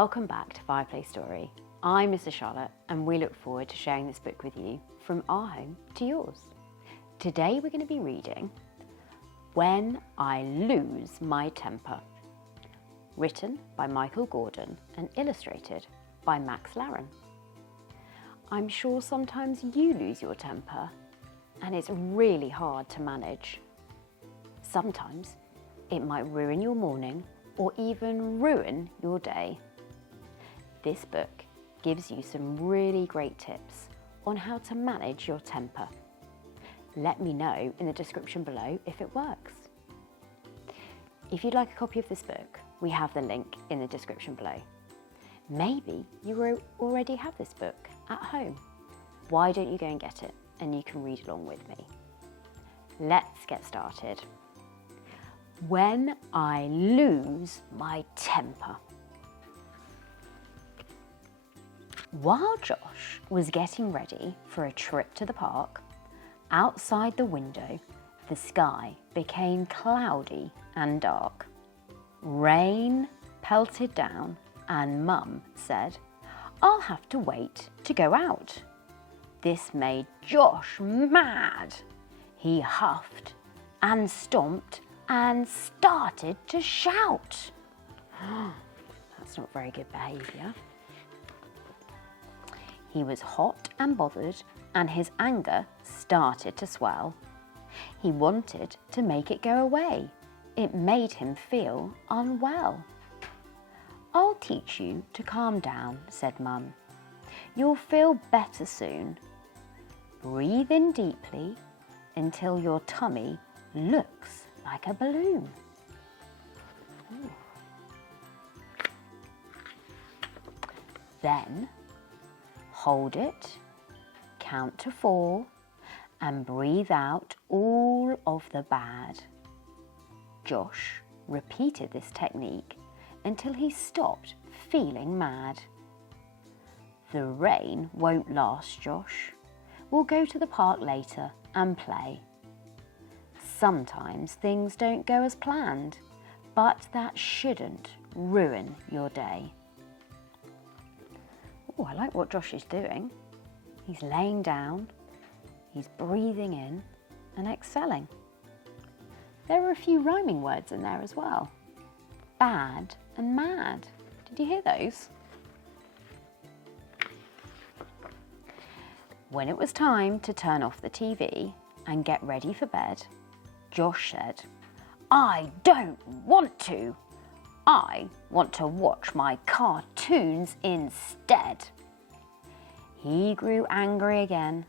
Welcome back to Fireplace Story. I'm Mr. Charlotte and we look forward to sharing this book with you from our home to yours. Today we're going to be reading When I Lose My Temper, written by Michael Gordon and illustrated by Max Larran. I'm sure sometimes you lose your temper and it's really hard to manage. Sometimes it might ruin your morning or even ruin your day. This book gives you some really great tips on how to manage your temper. Let me know in the description below if it works. If you'd like a copy of this book, we have the link in the description below. Maybe you already have this book at home. Why don't you go and get it and you can read along with me. Let's get started. When I Lose My Temper. While Josh was getting ready for a trip to the park, outside the window, the sky became cloudy and dark. Rain pelted down and Mum said, "I'll have to wait to go out." This made Josh mad. He huffed and stomped and started to shout. That's not very good behaviour. He was hot and bothered and his anger started to swell. He wanted to make it go away. It made him feel unwell. "I'll teach you to calm down," said Mum. "You'll feel better soon. Breathe in deeply until your tummy looks like a balloon." Ooh. Then hold it, count to 4, and breathe out all of the bad. Josh repeated this technique until he stopped feeling mad. "The rain won't last, Josh. We'll go to the park later and play. Sometimes things don't go as planned, but that shouldn't ruin your day." Oh, I like what Josh is doing. He's laying down, he's breathing in and exhaling. There are a few rhyming words in there as well. Bad and mad. Did you hear those? When it was time to turn off the TV and get ready for bed, Josh said, "I don't want to. I want to watch my cartoons instead." He grew angry again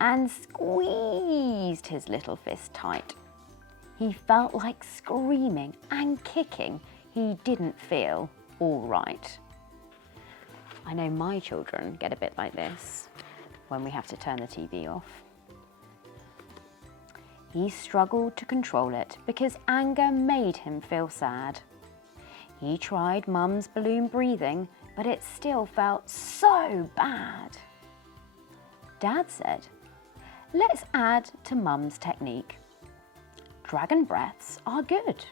and squeezed his little fist tight. He felt like screaming and kicking. He didn't feel all right. I know my children get a bit like this when we have to turn the TV off. He struggled to control it because anger made him feel sad. He tried Mum's balloon breathing, but it still felt so bad. Dad said, "Let's add to Mum's technique. Dragon breaths are good.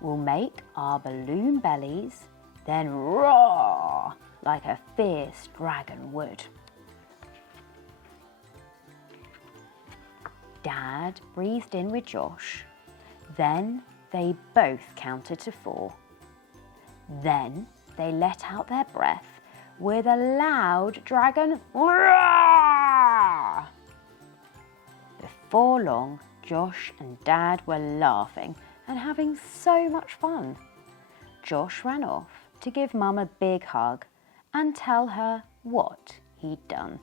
We'll make our balloon bellies, then roar like a fierce dragon would." Dad breathed in with Josh. Then they both counted to 4. Then they let out their breath with a loud dragon roar. Before long, Josh and Dad were laughing and having so much fun. Josh ran off to give Mum a big hug and tell her what he'd done.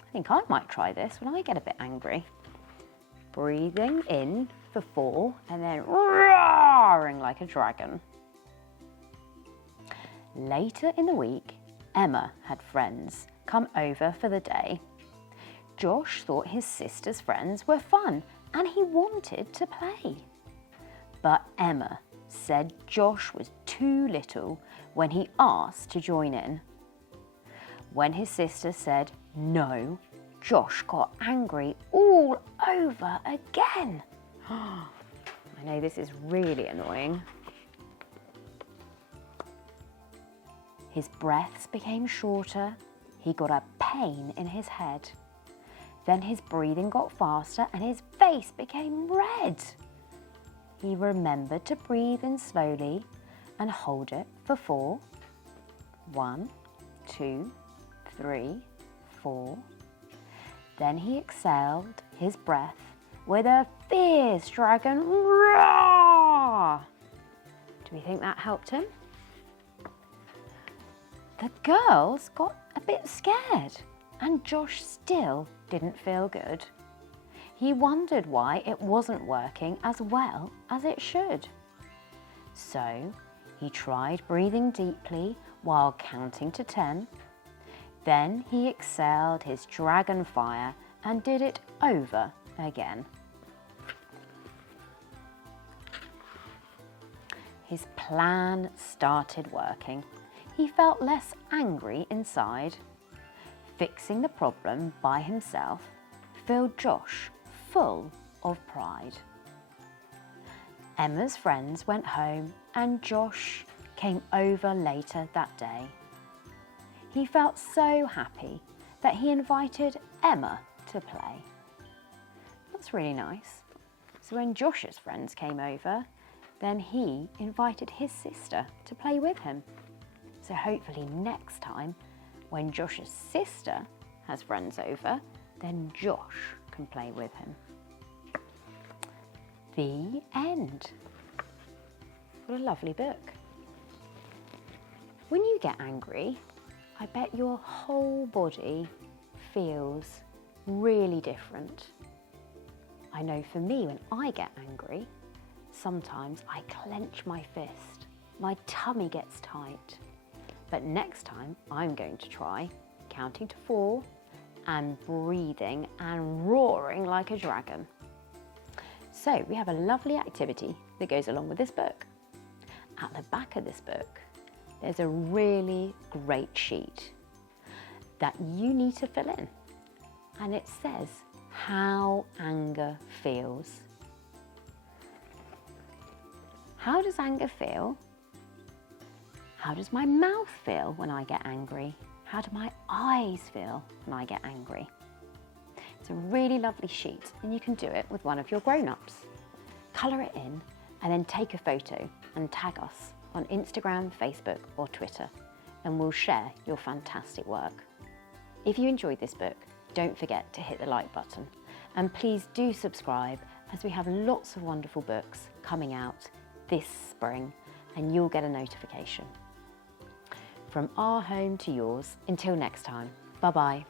I think I might try this when I get a bit angry. Breathing in for 4 and then roaring like a dragon. Later in the week, Emma had friends come over for the day. Josh thought his sister's friends were fun and he wanted to play. But Emma said Josh was too little when he asked to join in. When his sister said no, Josh got angry all over again. I know this is really annoying. His breaths became shorter. He got a pain in his head. Then his breathing got faster and his face became red. He remembered to breathe in slowly and hold it for 4. 1, 2, 3, 4. Then he exhaled his breath with a fierce dragon roar. Do we think that helped him? The girls got a bit scared and Josh still didn't feel good. He wondered why it wasn't working as well as it should. So he tried breathing deeply while counting to 10. Then he exhaled his dragon fire and did it over again. His plan started working. He felt less angry inside. Fixing the problem by himself filled Josh full of pride. Emma's friends went home and Josh came over later that day. He felt so happy that he invited Emma to play. That's really nice. So when Josh's friends came over, then he invited his sister to play with him. So hopefully next time, when Josh's sister has friends over, then Josh can play with him. The end. What a lovely book. When you get angry, I bet your whole body feels really different. I know for me, when I get angry, sometimes I clench my fist. My tummy gets tight. But next time, I'm going to try counting to 4 and breathing and roaring like a dragon. So we have a lovely activity that goes along with this book. At the back of this book, there's a really great sheet that you need to fill in. And it says how anger feels. How does anger feel? How does my mouth feel when I get angry? How do my eyes feel when I get angry? It's a really lovely sheet and you can do it with one of your grown-ups. Colour it in and then take a photo and tag us on Instagram, Facebook or Twitter and we'll share your fantastic work. If you enjoyed this book, don't forget to hit the like button and please do subscribe as we have lots of wonderful books coming out this spring and you'll get a notification. From our home to yours, until next time, bye-bye.